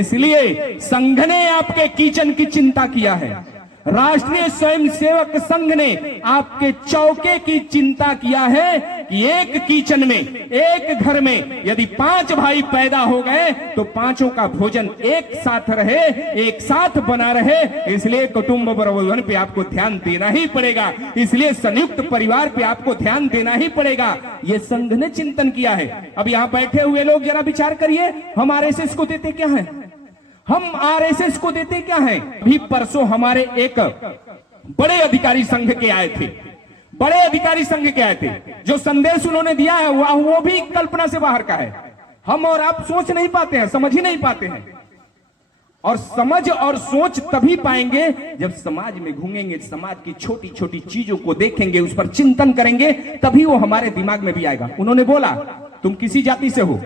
इसलिए संघ ने आपके किचन की चिंता किया है, राष्ट्रीय स्वयंसेवक संघ ने आपके चौके की चिंता किया है कि एक किचन में, एक घर में यदि 5 भाई पैदा हो गए तो पांचों का भोजन एक साथ रहे, एक साथ बना रहे। इसलिए कुटुंब प्रबंधन पे आपको ध्यान देना ही पड़ेगा, इसलिए संयुक्त परिवार पे आपको ध्यान देना ही पड़ेगा। ये संघ ने चिंतन किया है। अब यहां बैठे हुए लोग जरा विचार करिए, हम आरएसएस को देते क्या है? हम आरएसएस को देते क्या है? अभी परसों हमारे एक बड़े अधिकारी संघ के आए थे, बड़े अधिकारी संघ के आए थे। जो संदेश उन्होंने दिया है वो भी कल्पना से बाहर का है। हम और आप सोच नहीं पाते हैं, समझ ही नहीं पाते हैं। और समझ और सोच तभी पाएंगे जब समाज में घूमेंगे, समाज की छोटी छोटी चीजों को देखेंगे, उस पर चिंतन करेंगे, तभी वो हमारे दिमाग में भी आएगा। उन्होंने बोला, तुम किसी जाति से हो,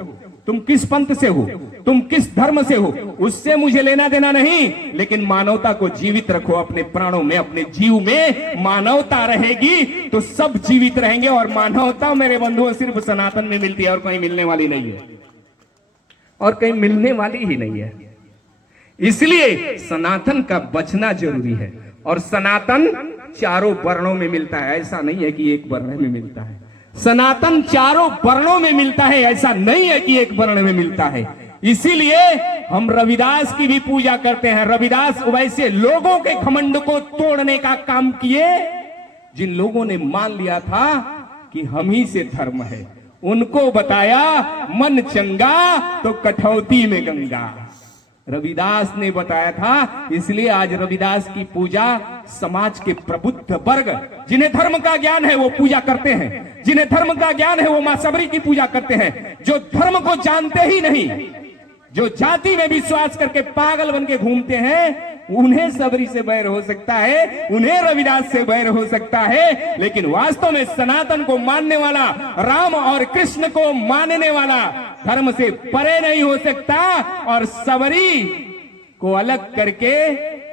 तुम किस पंथ से हो, तुम किस धर्म से हो, उससे मुझे लेना देना नहीं, लेकिन मानवता को जीवित रखो अपने प्राणों में, अपने जीव में मानवता रहेगी तो सब जीवित रहेंगे। और मानवता मेरे बंधुओं सिर्फ सनातन में मिलती है और कहीं मिलने वाली नहीं है, और कहीं मिलने वाली ही नहीं है। इसलिए सनातन का बचना जरूरी है। और सनातन चारों वर्णों में मिलता है, ऐसा नहीं है कि एक वर्ण में मिलता है। सनातन चारों वर्णों में मिलता है, ऐसा नहीं है कि एक वर्ण में मिलता है। इसीलिए हम रविदास की भी पूजा करते हैं। रविदास वैसे लोगों के घमंड को तोड़ने का काम किए जिन लोगों ने मान लिया था कि हम ही से धर्म है। उनको बताया मन चंगा तो कठौती में गंगा, रविदास ने बताया था। इसलिए आज रविदास की पूजा समाज के प्रबुद्ध वर्ग, जिन्हें धर्म का ज्ञान है वो पूजा करते हैं, जिन्हें धर्म का ज्ञान है वो मां सबरी की पूजा करते हैं। जो धर्म को जानते ही नहीं, जो जाति में विश्वास करके पागल बन के घूमते हैं, उन्हें सबरी से बैर हो सकता है, उन्हें रविदास से बैर हो सकता है, लेकिन वास्तव में सनातन को मानने वाला, राम और कृष्ण को मानने वाला धर्म से परे नहीं हो सकता। और सबरी को अलग करके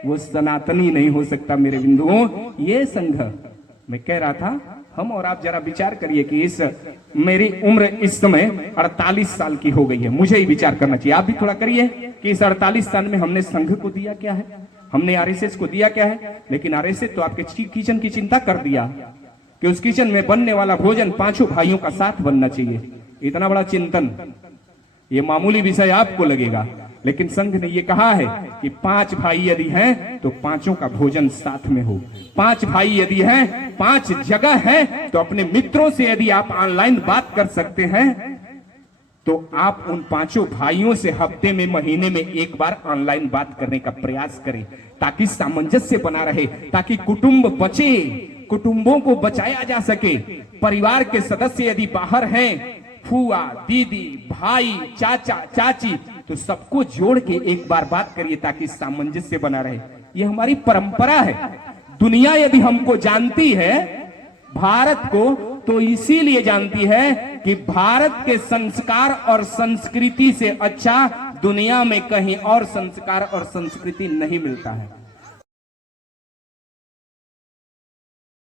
वो सनातनी नहीं हो सकता। मेरे बिंदुओं, ये संघ मैं कह रहा था, हम और आप जरा विचार करिए कि मेरी उम्र इस समय 48 साल की हो गई है। मुझे ही विचार करना चाहिए, आप भी थोड़ा करिए कि इस 48 साल में हमने संघ को दिया क्या है, हमने आरएसएस को दिया क्या है। लेकिन आरएसएस तो आपके किचन की चिंता कर दिया कि उस किचन में बनने वाला भोजन 5 भाइयों का साथ बनना चाहिए। इतना बड़ा चिंतन, ये मामूली विषय आपको लगेगा, लेकिन संघ ने ये कहा है कि 5 भाई यदि हैं तो 5 का भोजन साथ में हो। 5 भाई यदि हैं, 5 जगह है, तो अपने मित्रों से यदि आप ऑनलाइन बात कर सकते हैं तो आप उन 5 भाइयों से हफ्ते में, महीने में एक बार ऑनलाइन बात करने का प्रयास करें, ताकि सामंजस्य बना रहे, ताकि कुटुंब बचे, कुटुंबों को बचाया जा सके। परिवार के सदस्य यदि बाहर हैं, फूआ, दीदी, भाई, चाचा, चाची, तो सबको जोड़ के एक बार बात करिए ताकि सामंजस्य बना रहे। ये हमारी परंपरा है। दुनिया यदि हमको जानती है, भारत को, तो इसीलिए जानती है कि भारत के संस्कार और संस्कृति से अच्छा दुनिया में कहीं और संस्कार और संस्कृति नहीं मिलता है।